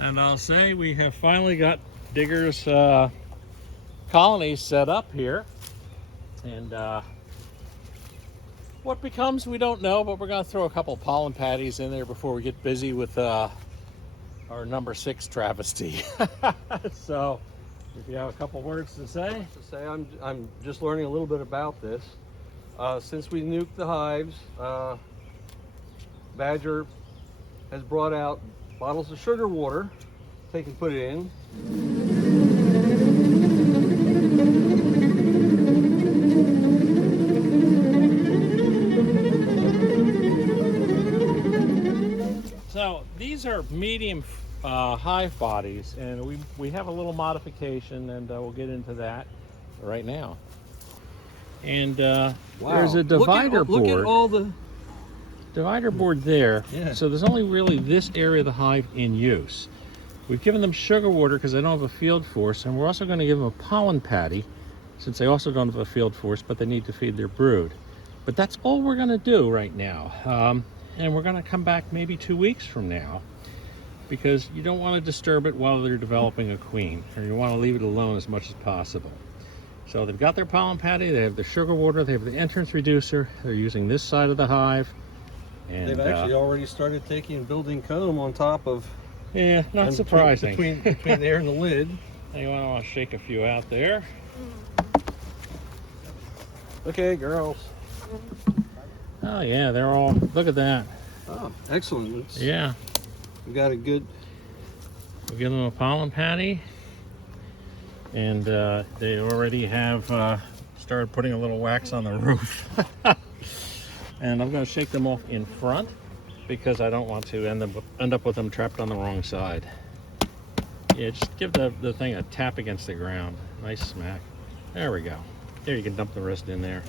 And I'll say we have finally got Digger's colonies set up here. And what becomes, we don't know, but we're going to throw a couple pollen patties in there before we get busy with our number 6 travesty. So, if you have a couple words to say. I'm just learning a little bit about this. Since we nuked the hives, Badger has brought out bottles of sugar water. They can put it in. So these are medium hive bodies, and we have a little modification, and we'll get into that right now. And Wow. There's a divider board. Look at all the divider board there. Yeah. So there's only really this area of the hive in use. We've given them sugar water because they don't have a field force, and we're also going to give them a pollen patty since they also don't have a field force, but they need to feed their brood. But that's all we're going to do right now. And we're going to come back maybe 2 weeks from now, because you don't want to disturb it while they're developing a queen, or you want to leave it alone as much as possible. So they've got their pollen patty, they have the sugar water, they have the entrance reducer, they're using this side of the hive. And they've actually already started taking and building comb on top of. Yeah, not surprising. Between there and the lid. Anyone want to shake a few out there? Okay, girls. Oh yeah, they're all, look at that. Oh, excellent. Yeah. We got a good. We'll give them a pollen patty. And they already have started putting a little wax on the roof. And I'm going to shake them off in front because I don't want to end up with them trapped on the wrong side. Yeah, just give the thing a tap against the ground. Nice smack. There we go. There, you can dump the rest in there.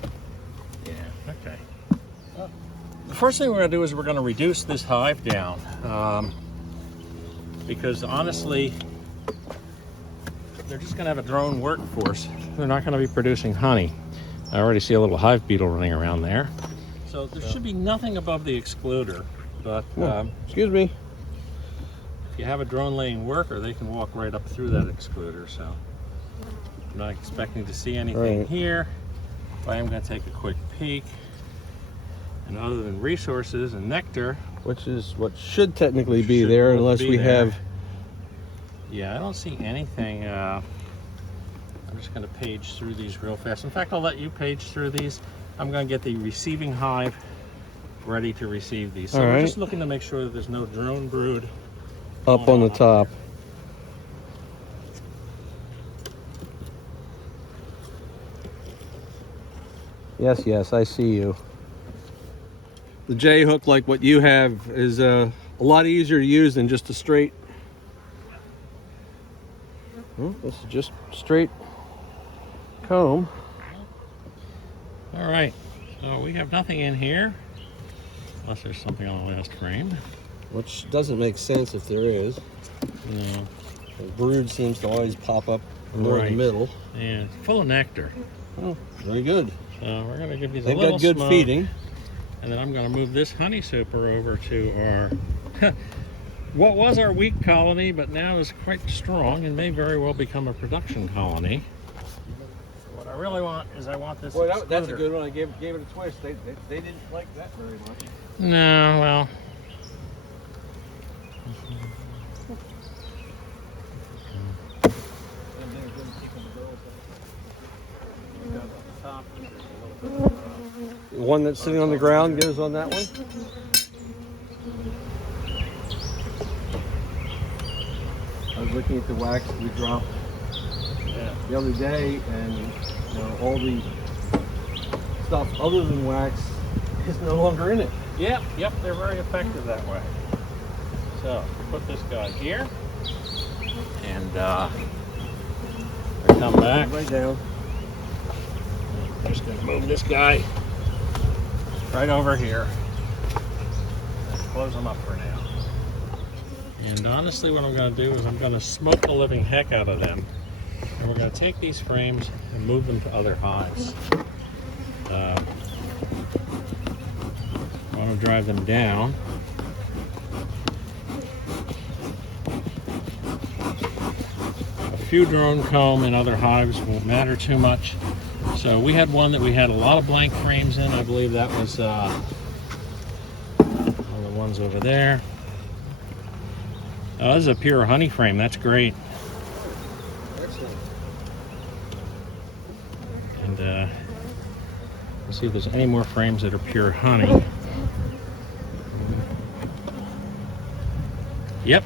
Yeah, okay. The first thing we're going to do is we're going to reduce this hive down. Because honestly, they're just going to have a drone workforce. They're not going to be producing honey. I already see a little hive beetle running around there. So there should be nothing above the excluder. But excuse me. if you have a drone laying worker, they can walk right up through that excluder. So I'm not expecting to see anything here. But I am going to take a quick peek. And other than resources and nectar, Which is what should technically be there, unless we have. Yeah, I don't see anything. I'm just going to page through these real fast. In fact, I'll let you page through these. I'm going to get the receiving hive ready to receive these. So we're just looking to make sure that there's no drone brood Up on the top. Yes, yes, I see you. The J hook, like what you have, is a lot easier to use than just a straight. Well, this is just straight comb. All right, so we have nothing in here, unless there's something on the last frame. Which doesn't make sense if there is. No. The brood seems to always pop up more in the middle. Yeah, it's full of nectar. Oh, very good. So we're going to give these a They've little got good smoke, feeding. and then I'm going to move this honey super over to our what was our weak colony, but now is quite strong and may very well become a production colony. What I really want is I want this. Boy, that's a good one. I gave it a twist. They didn't like that very much. No, well. The one that's sitting on the ground goes on that one. I was looking at the wax that we dropped the other day, and all the stuff other than wax is no longer in it. Yep, they're very effective that way. So, put this guy here, and I come back. Right down. I'm just going to move this guy right over here. Close them up for now. And honestly, what I'm going to do is I'm going to smoke the living heck out of them. And we're going to take these frames and move them to other hives. I want to drive them down. few drone comb and other hives won't matter too much. So we had one that we had a lot of blank frames in. I believe that was one of the ones over there. Oh, this is a pure honey frame. That's great. Excellent. And let's see if there's any more frames that are pure honey. Yep.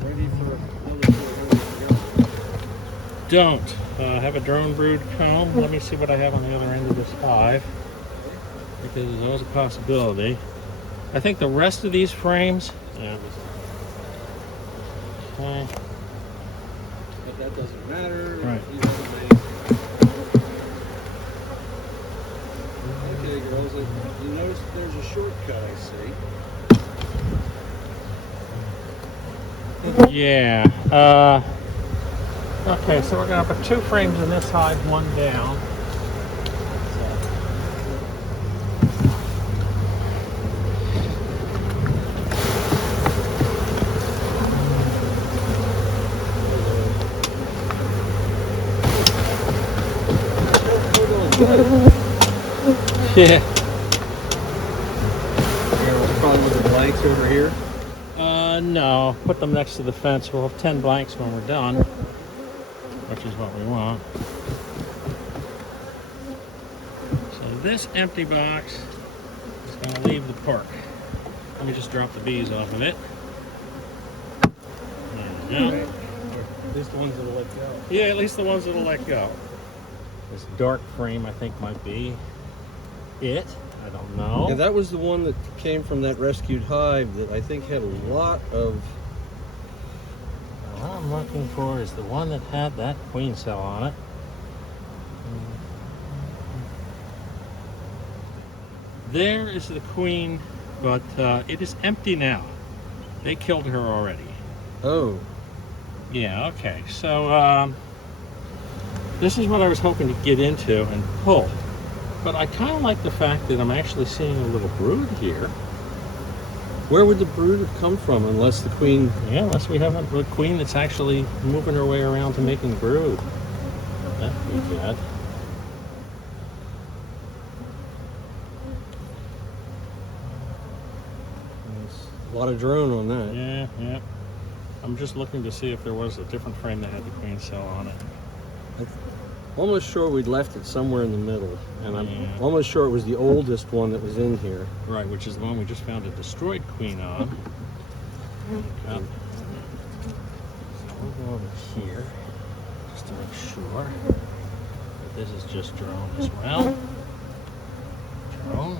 Ready for another 400. Don't have a drone brood comb. Let me see what I have on the other end of this hive, because there's always a possibility. I think the rest of these frames. Yeah. Okay. But that doesn't matter. Right. Okay, girls, you notice there's a shortcut, I see. Yeah. Okay, so we're gonna put 2 frames in this hive, 1 down. Yeah. Probably with the blanks over here. No. Put them next to the fence. We'll have 10 blanks when we're done, which is what we want. So this empty box is going to leave the park. Let me just drop the bees off of it. There you go. At least the ones that'll let go. Yeah, at least the ones that'll let go. This dark frame, I think, might be it. I don't know. Yeah, that was the one that came from that rescued hive that I think had a lot of. What I'm looking for is the one that had that queen cell on it. There is the queen, but it is empty now. They killed her already. Oh. Yeah, okay. So this is what I was hoping to get into and pull. But I kind of like the fact that I'm actually seeing a little brood here. Where would the brood have come from unless the queen... Yeah, unless we have a queen that's actually moving her way around to making brood. That'd be bad. A lot of drone on that. Yeah, yeah. I'm just looking to see if there was a different frame that had the queen cell on it. I'm almost sure we'd left it somewhere in the middle. And I'm Yeah. almost sure it was the oldest one that was in here. Right, which is the one we just found a destroyed queen on. Okay. So we'll go over here just to make sure that this is just drone as well. Drone.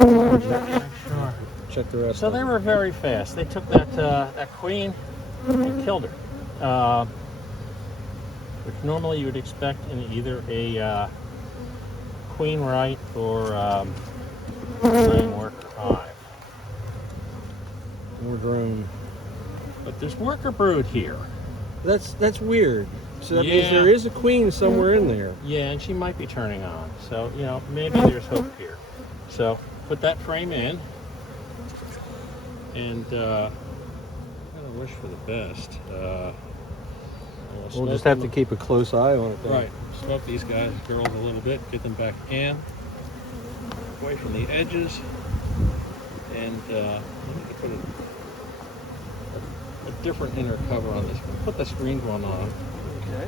Okay. Sure. Check the rest So of they them. were very fast. They took that queen and killed her. Which normally you would expect in either a queen right or laying worker hive. More drone. But there's worker brood here. That's weird. So that means Yeah. there is a queen somewhere in there. Yeah, and she might be turning on. So, you know, maybe there's hope here. So put that frame in. And I gotta wish for the best. We'll just have to keep a close eye on it then. Right. Smoke these girls a little bit, get them back in, away from the edges, and let me put a different inner cover on this one. Put the screened one on. Okay.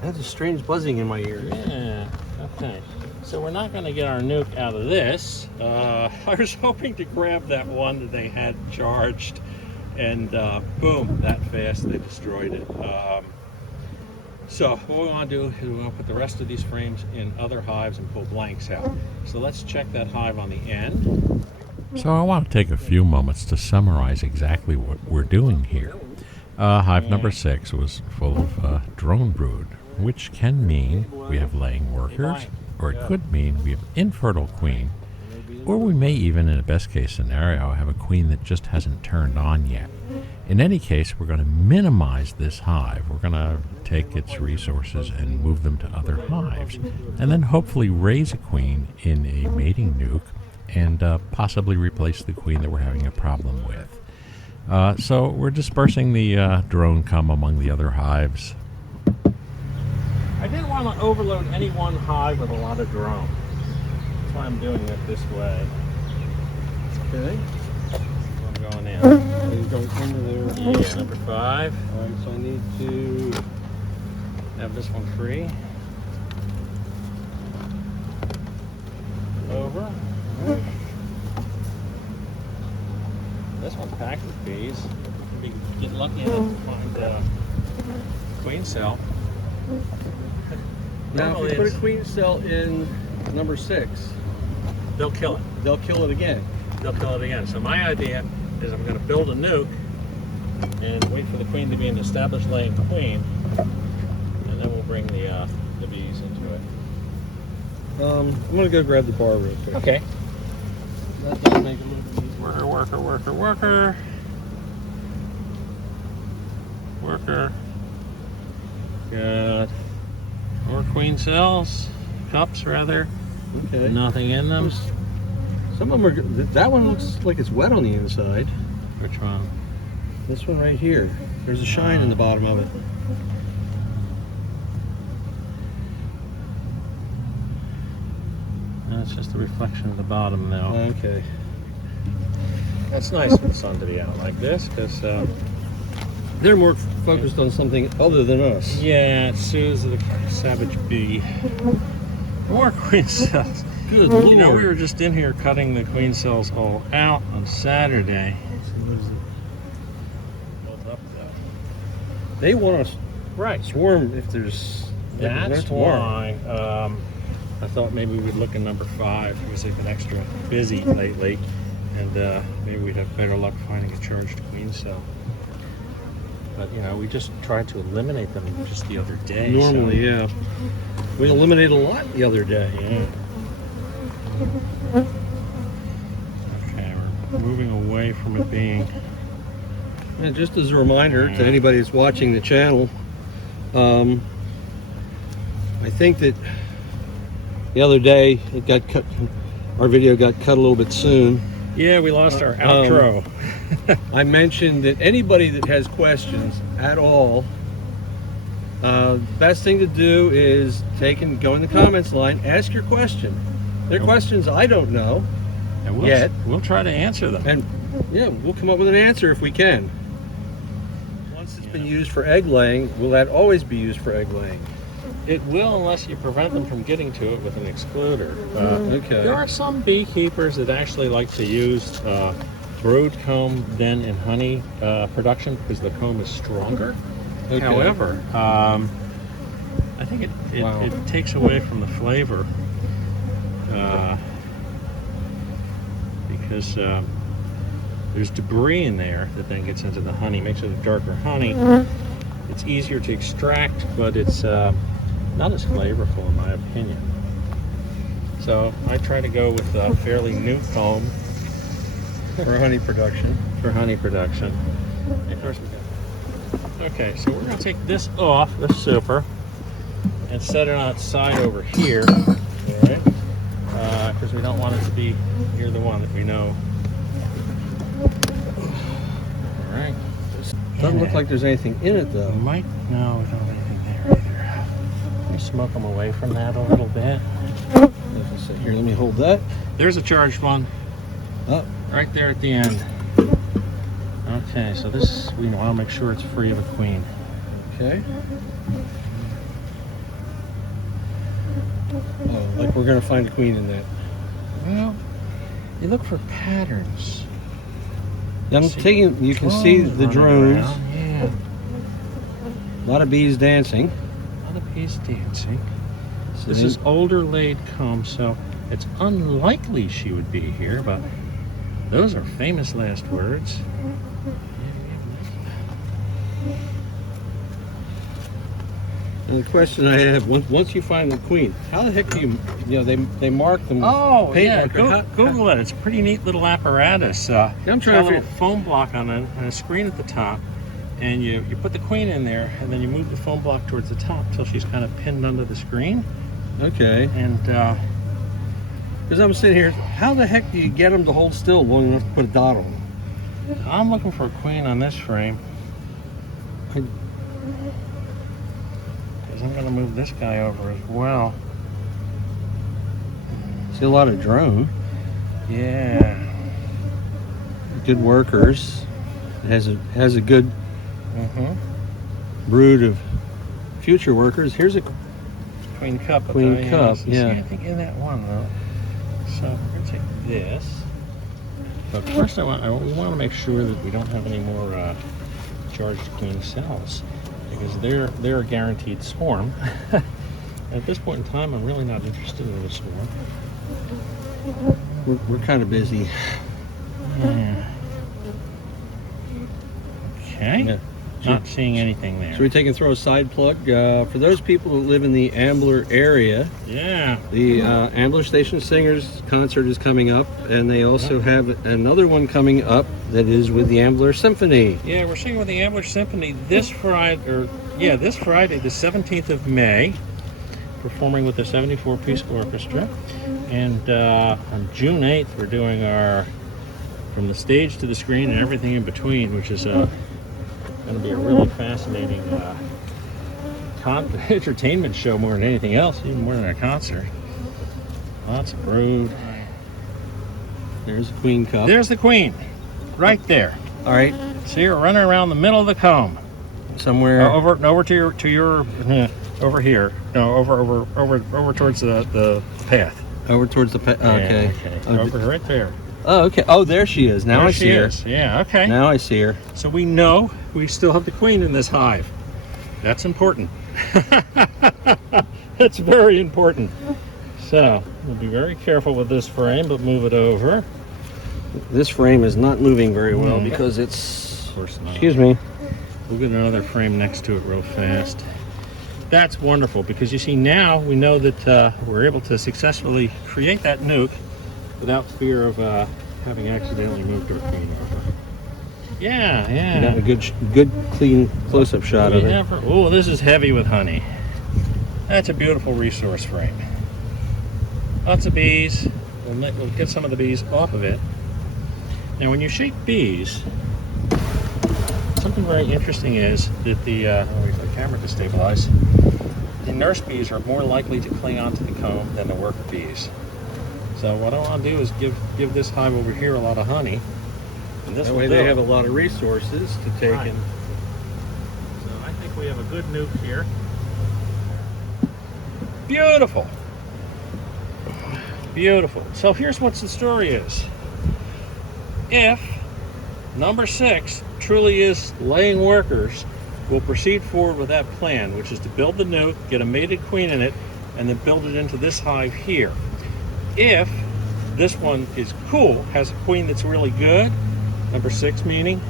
That's a strange buzzing in my ears. Yeah. Okay. So we're not going to get our nuke out of this. I was hoping to grab that one that they had charged. And boom, that fast they destroyed it. So what we want to do is we want to put the rest of these frames in other hives and pull blanks out. So let's check that hive on the end. So I want to take a few moments to summarize exactly what we're doing here. Hive number 6 was full of drone brood, which can mean we have laying workers, or it could mean we have infertile queen, or we may even, in a best case scenario, have a queen that just hasn't turned on yet. In any case, we're going to minimize this hive. We're going to take its resources and move them to other hives, and then hopefully raise a queen in a mating nuke and possibly replace the queen that we're having a problem with. So we're dispersing the drone cum among the other hives. I didn't want to overload any one hive with a lot of drone. That's why I'm doing it this way. Okay. I'm going in. So you're going into there. Yeah, number 5. All right, so I need to Have this one free. Over. This one's packed with bees. We get lucky enough to find a queen cell. now. Normally If you put it's- a queen cell in number 6, They'll kill it. they'll kill it again. They'll kill it again. So my idea is I'm going to build a nuke and wait for the queen to be an established laying queen, and then we'll bring the bees into it. I'm gonna go grab the bar real quick. Okay. That'll make it a little bit easier. Worker, worker, worker, worker. Worker. Got more queen cells, cups rather. Okay. Nothing in them. Some of them are good. That one looks like it's wet on the inside. Which one? This one right here. There's a shine in the bottom of it. That's just a reflection of the bottom now. Okay. That's nice for the sun to be out like this, because They're more focused on something other than us. yeah, it soothes the savage bee. More queen cells. Good You know, Lord. we were just in here cutting the queen cells all out on Saturday. Built up though. They want to Right. swarm if there's. That's tomorrow. why I thought maybe we'd look in number 5 because they've been extra busy lately, and maybe we'd have better luck finding a charged queen cell. But you know, we just tried to eliminate them just the other day. Normally, yeah. We eliminated a lot the other day. Yeah. Okay, we're moving away from it being. And just as a reminder to anybody that's watching the channel, I think that the other day it got cut. Our video got cut a little bit soon. Yeah, we lost our outro. I mentioned that anybody that has questions at all, best thing to do is go in the comments line, ask your question. They're questions I don't know, And Yet. we'll try to answer them. and yeah, we'll come up with an answer if we can. Once it's been used for egg laying, will that always be used for egg laying? It will, unless you prevent them from getting to it with an excluder. Okay. There are some beekeepers that actually like to use brood comb then in honey production because the comb is stronger. Okay. However, I think it, Wow. it takes away from the flavor because there's debris in there that then gets into the honey, makes it a darker honey. It's easier to extract, but it's not as flavorful in my opinion. So I try to go with a fairly new comb For honey production. for honey production. Of course we got. Okay, so we're going to take this off, the super, and set it outside over here, alright? Because we don't want it to be near the one that we know. Alright. Doesn't look like there's anything in it though. No, we don't have anything there either. Let me smoke them away from that a little bit. Here, let me hold that. There's a charged one. Oh, Right there at the end. Okay, so this, we want to make sure it's free of a queen. okay. Oh, like we're gonna find a queen in that. Well, you look for patterns. I'm See, taking. You can see the running drones. around, yeah, A lot of bees dancing. a lot of bees dancing. So This is older laid comb, so it's unlikely she would be here, but those are famous last words. And the question I have, once you find the queen, how the heck do you know, they mark them? Oh, paint yeah, marker. Google it. It's a pretty neat little apparatus. I'm trying to got a little figure. foam block on it and a screen at the top. And you put the queen in there, and then you move the foam block towards the top till she's kind of pinned under the screen. Okay. And because I'm sitting here, how the heck do you get them to hold still long enough to put a dot on them? I'm looking for a queen on this frame. Because I'm going to move this guy over as well. See a lot of drone. Yeah. Good workers. It has a good brood of future workers. Here's a Queen cup. Queen cup, yeah. See, I think in that one though. So we're going to take this. But first we want to make sure that we don't have any more charged queen cells, because they're a guaranteed swarm. At this point in time, I'm really not interested in a swarm. we're kind of busy. Yeah. Okay. Yeah. Not seeing anything there. So we take and throw a side plug for those people who live in the Ambler area. Yeah. The Ambler Station Singers concert is coming up, and they also have another one coming up that is with the Ambler Symphony. Yeah, we're singing with the Ambler Symphony this Friday, the 17th of May, performing with the 74-piece orchestra. And on June 8th, we're doing our From the Stage to the Screen and Everything in Between, which is going to be a really fascinating entertainment show more than anything else, even more than a concert. Lots of brood. There's a queen cup. There's the queen, right there. All right, See her running around the middle of the comb. somewhere. Over to your over here. No, over towards the path. Over towards the okay. Yeah, okay. Over right there. Oh, okay. Oh, there she is. Now There I she see her. is. Yeah, okay. Now I see her. So we know we still have the queen in this hive. That's important. That's very important. So we'll be very careful with this frame, but move it over. This frame is not moving very well Mm. because it's. Of course not. Excuse me. We'll get another frame next to it real fast. That's wonderful, because you see now we know that we're able to successfully create that nuke without fear of having accidentally moved our queen over. Yeah, You got yeah. a good, clean close-up shot of it. Oh, this is heavy with honey. That's a beautiful resource frame. Lots of bees. We'll get some of the bees off of it. Now, when you shape bees, something very interesting is that the wait for the camera to stabilize. The nurse bees are more likely to cling onto the comb than the worker bees. So what I want to do is give this hive over here a lot of honey, and this That will way do they it. have a lot of resources to take Right. in. So I think we have a good nuke here. Beautiful. Beautiful. So here's what the story is. If number 6 truly is laying workers, we'll proceed forward with that plan, which is to build the nuke, get a mated queen in it, and then build it into this hive here. If this one is cool, has a queen that's really good, number 6 meaning,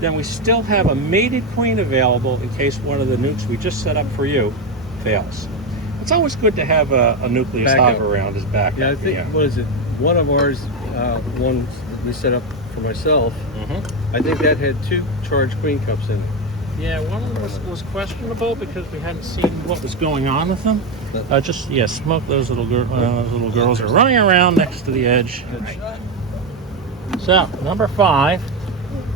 then we still have a mated queen available in case one of the nukes we just set up for you fails. It's always good to have a nucleus Backup. hive around as backup. Yeah, I think, what is it? One of ours, one that we set up for myself, I think that had 2 charged queen cups in it. Yeah, one of them was questionable because we hadn't seen what was going on with them. Smoke those little girls are running around next to the edge. So, number 5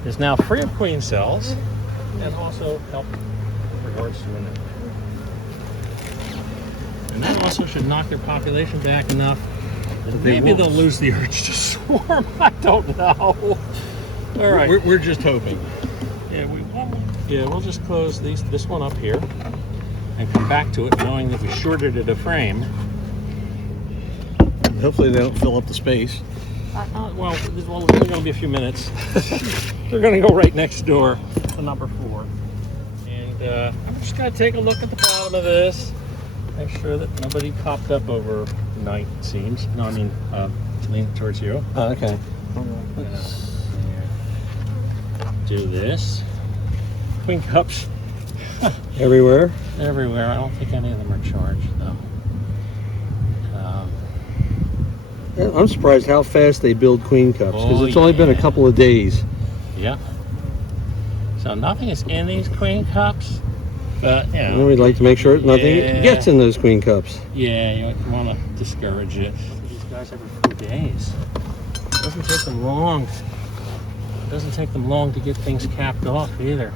is now free of queen cells and also help with regards to a nuke. And that also should knock their population back enough that maybe they'll lose the urge to swarm. I don't know. All right. We're just hoping. Yeah, we'll just close this one up here and come back to it knowing that we shorted it a frame. Hopefully they don't fill up the space. Well, there's only going to be a few minutes. They're going to go right next door to number 4. And I'm just going to take a look at the bottom of this. Make sure that nobody popped up overnight, it seems. No, I mean, lean towards you. Oh, okay. Do this. Queen cups. Everywhere. Everywhere. I don't think any of them are charged, though. I'm surprised how fast they build queen cups, because Oh, it's only been a yeah. couple of days. Yep. So nothing is in these queen cups, but you And know, we'd like to make sure nothing Yeah. gets in those queen cups. yeah, you want to discourage it. These guys every 4 days. It doesn't take them long. It doesn't take them long to get things capped off either.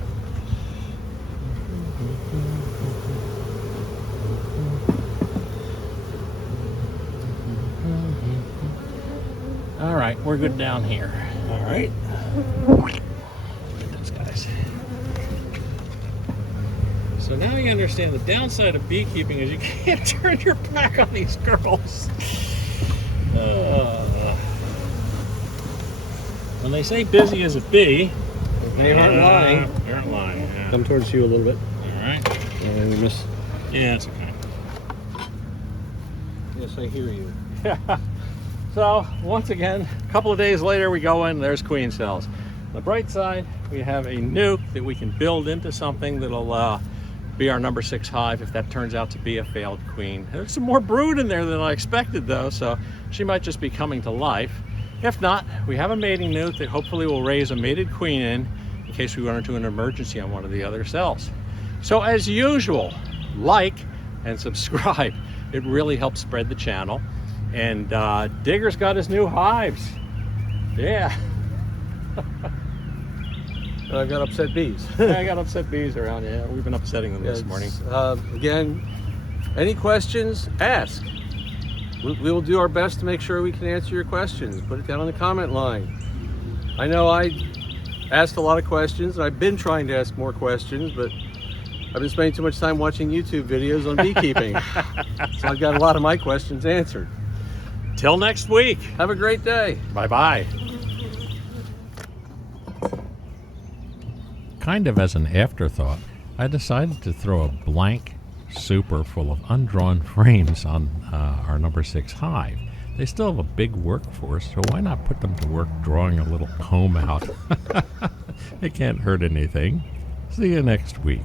All right, we're good down here. All right. Look at those guys. So now you understand the downside of beekeeping is you can't turn your back on these girls. When they say busy as a bee, They aren't lying. They aren't lying. Yeah. Come towards you a little bit. All right. And we miss. Yeah, it's okay. Yes, I hear you. So once again, a couple of days later, we go in. There's queen cells. On the bright side, we have a nuke that we can build into something that'll be our number 6 hive if that turns out to be a failed queen. There's some more brood in there than I expected, though, so she might just be coming to life. If not, we have a mating nuke that hopefully will raise a mated queen in case we run into an emergency on one of the other cells. So as usual, like and subscribe. It really helps spread the channel. And Digger's got his new hives. Yeah. And I've got upset bees. I got upset bees around. Yeah, we've been upsetting them this morning. Again, any questions, ask. We will do our best to make sure we can answer your questions. Put it down on the comment line. I know I asked a lot of questions, and I've been trying to ask more questions, but I've been spending too much time watching YouTube videos on beekeeping. So I've got a lot of my questions answered. Till next week. Have a great day. Bye-bye. Kind of as an afterthought, I decided to throw a blank super full of undrawn frames on our number 6 hive. They still have a big workforce, so why not put them to work drawing a little comb out? It can't hurt anything. See you next week.